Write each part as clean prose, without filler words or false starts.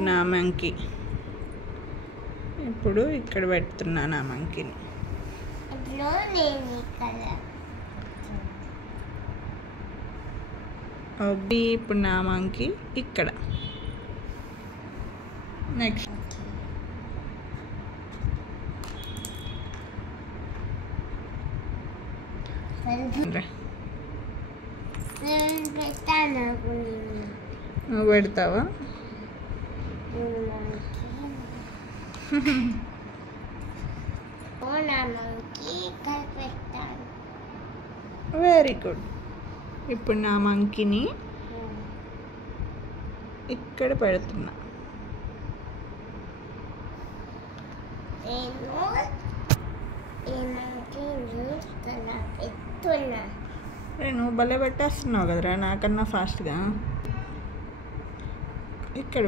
ఇప్పుడు నా మంకీ. ఇప్పుడు ఇక్కడ పెడుతున్నా నా మంకీని. ఇప్పుడు నా మంకీ ఇక్కడ. నెక్స్ట్ నువ్వు పెడతావా? Very good. ఇప్పుడు నా మంకీని ఇక్కడ పెడుతున్నా. నువ్వు భలే పెట్టేస్తున్నావు కదరా, నాకన్నా ఫాస్ట్గా. ఇక్కడ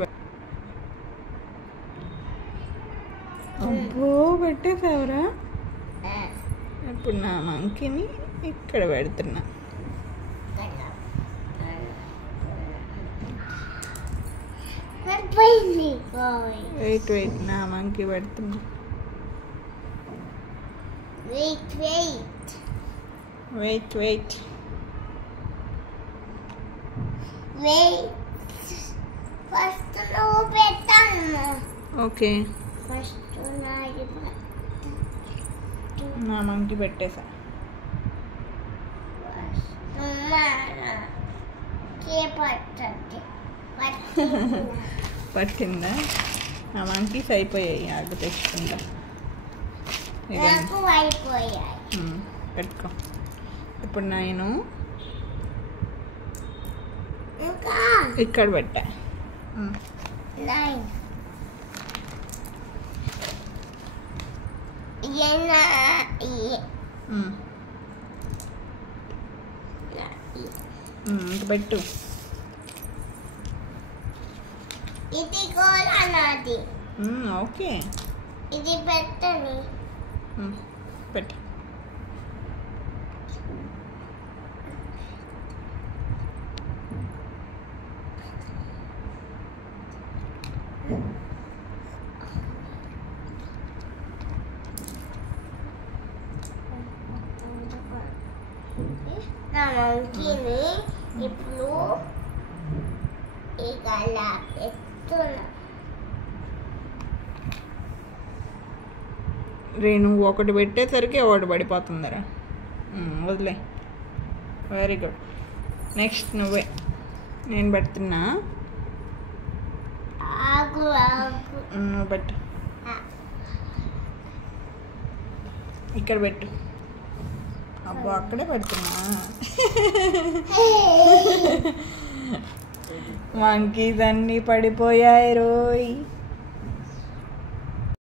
అబ్బో పెట్టేసావురా. ఇప్పుడు నా మంకీని ఇక్కడ పెడుతున్నా. వెయిట్ వెయిట్, నా మంకీ పెడుతున్నా. Wait wait. ఫస్ట్ నువ్వు పెట్టాను. ఓకే, ఫస్ట్ నా మంకీ పెట్టేసా. పట్టిందా? నా మంకీస్ అయిపోయాయి. ఆగు తెచ్చుకుంటా. పెట్టుకో. ఇప్పుడు నేను ఇక్కడ పెట్టా. ఇంక పెట్టు. ఇది కూడా నాది. ఓకే, ఇది పెట్టని. పెట్టు. నా మంకీని ఇప్పుడు ఇలా పెడుతున్నా. నువ్వు ఒకటి పెట్టేసరికి ఒకటి పడిపోతుందరా. వదిలే. Very good. నెక్స్ట్ నువ్వే. నేను పెడుతున్నా. నువ్వు పెట్టు. ఇక్కడ పెట్టు. అబ్బో అక్కడే పెడుతున్నా. మంకీస్ అన్నీ పడిపోయాయి రోయ్.